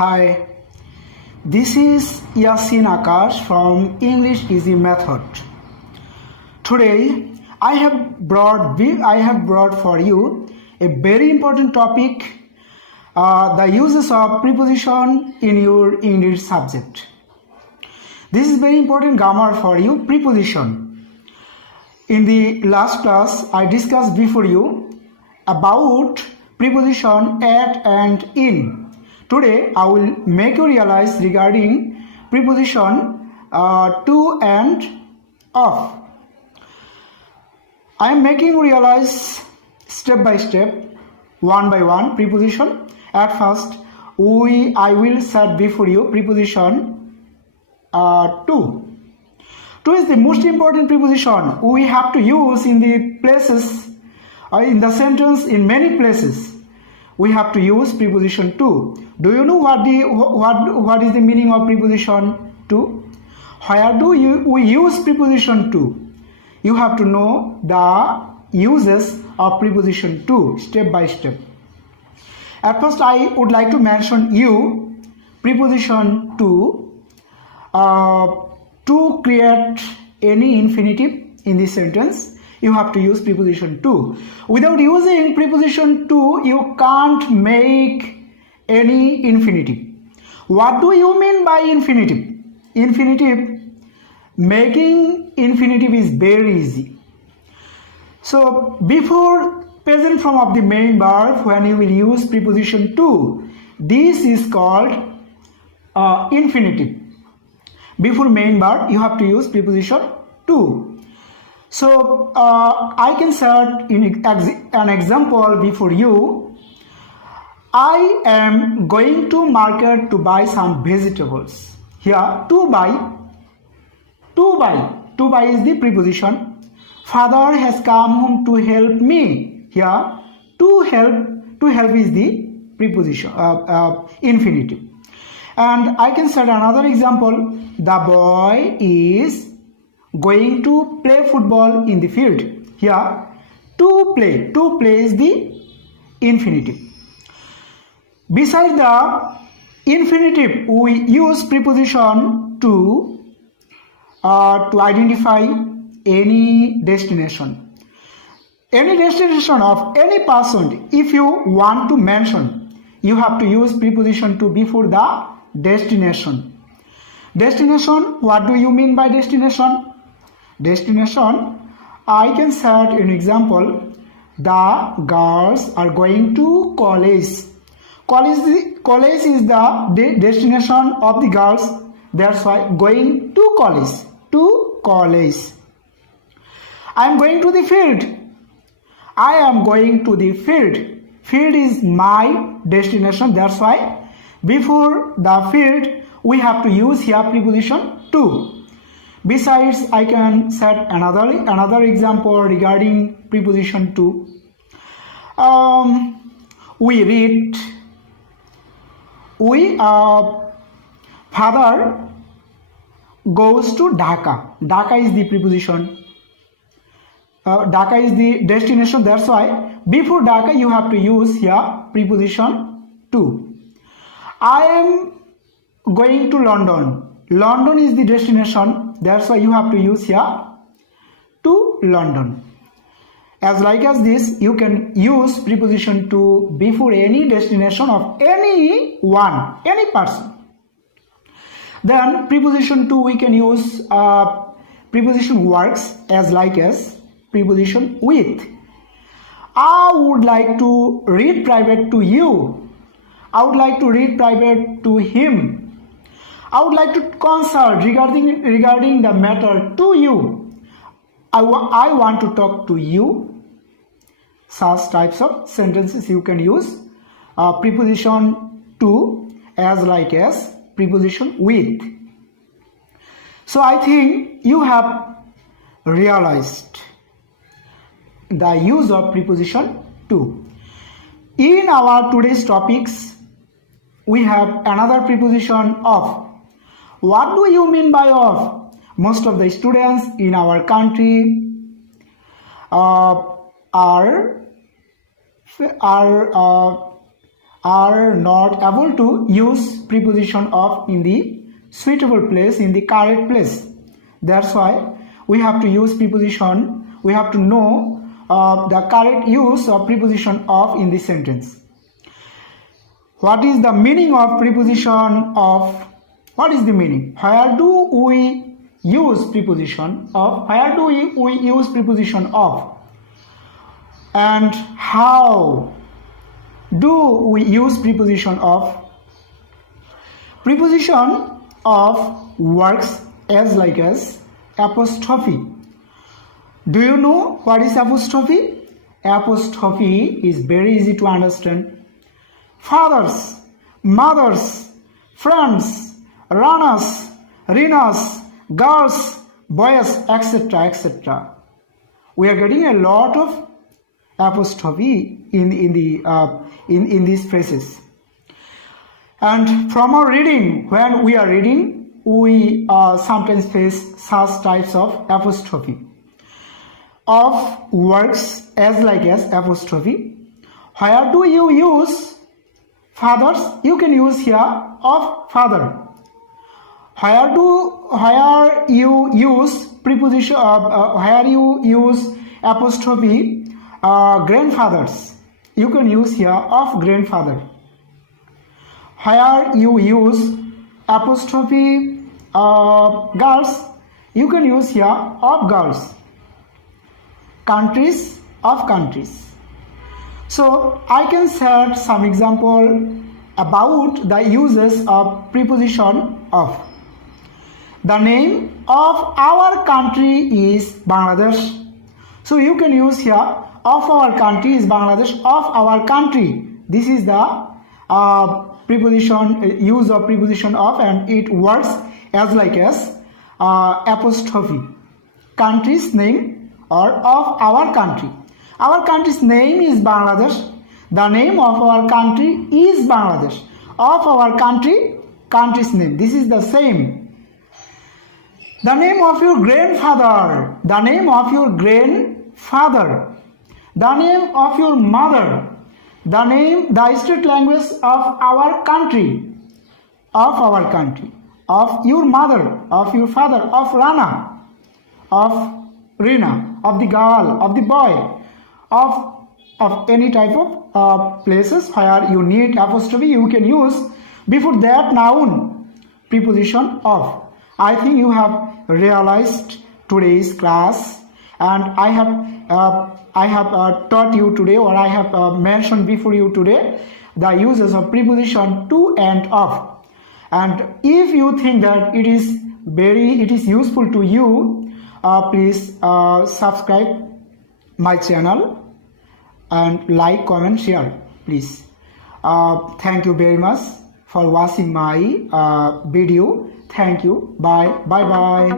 Hi, this is Yasin Akash from English Easy Method. Today, I have brought for you a very important topic, the uses of preposition in your English subject. This is very important grammar for you, preposition. In the last class, I discussed before you about preposition at and in. Today, I will make you realize regarding preposition to and of. I am making you realize step by step, one by one preposition. At first, I will set before you preposition to. To is the most important preposition we have to use in the places, in the sentence in many places. We have to use preposition to. Do you know what is the meaning of preposition to? Where do we use preposition to? You have to know the uses of preposition to step by step. At first, I would like to mention you preposition to create any infinitive in this sentence. You have to use preposition to. Without using preposition to, you can't make any infinitive. What do you mean by infinitive? Infinitive, making infinitive is very easy. So, before present form of the main verb, when you will use preposition to, this is called infinitive. Before main verb, you have to use preposition to. So, I can set an example before you. I am going to market to buy some vegetables. Here, to buy is the preposition. Father has come home to help me. Here, to help is the preposition, infinitive. And I can set another example. The boy is going to play football in the field. Here, to play is the infinitive. Beside the infinitive, we use preposition to identify any destination. Any destination of any person, if you want to mention, you have to use preposition to before the destination. Destination, what do you mean by destination? Destination, I can set an example. The girls are going to college. College is the destination of the girls. That's why going to college. To college. I am going to the field. I am going to the field. Field is my destination. That's why before the field we have to use here preposition to. Besides, I can set another example regarding preposition to. We read. Father goes to Dhaka. Dhaka is the preposition. Dhaka is the destination. That's why before Dhaka you have to use here preposition to. I am going to London. London is the destination. That's why you have to use here to London. As like as this, you can use preposition to before any destination of anyone, any person. Then preposition to we can use preposition works as like as preposition with. I would like to read private to you. I would like to read private to him. I would like to consult regarding the matter to you. I want to talk to you. Such types of sentences you can use preposition to as like as preposition with. So I think you have realized the use of preposition to. In our today's topics, we have another preposition of. What do you mean by of? Most of the students in our country are are not able to use preposition of in the suitable place, in the correct place. That's why we have to use preposition. We have to know the correct use of preposition of in the sentence. What is the meaning of preposition of? What is the meaning? Where do we use preposition of? Where do we use preposition of? And how do we use preposition of? Preposition of works as like as apostrophe. Do you know what is apostrophe? Apostrophe is very easy to understand. Fathers, mothers, friends, runners, runners, girls, boys, etc., etc. We are getting a lot of apostrophe in these phrases. And from our reading, when we are reading, we sometimes face such types of apostrophe. Of works as like as apostrophe. Where do you use fathers? You can use here of father. Where you use preposition? Where you use apostrophe grandfathers? You can use here of grandfather. Where you use apostrophe girls? You can use here of girls. Countries of countries. So I can share some example about the uses of preposition of. The name of our country is Bangladesh. So you can use here of our country is Bangladesh, of our country. This is the preposition use of preposition of, and it works as like as apostrophe. Country's name or of our country. Our country's name is Bangladesh. The name of our country is Bangladesh. Of our country, country's name. This is the same. The name of your grandfather. The name of your grandfather. The name of your mother. The name, the state language of our country. Of our country. Of your mother. Of your father. Of Rana. Of Rina, of the girl, of the boy, of any type of places where you need apostrophe, you can use before that noun preposition of. I think you have realized today's class, and I have taught you today, or I have mentioned before you today the uses of preposition to and of. And if you think that it is useful to you, please subscribe my channel and like, comment, share, please. Thank you very much for watching my video. Thank you. Bye bye.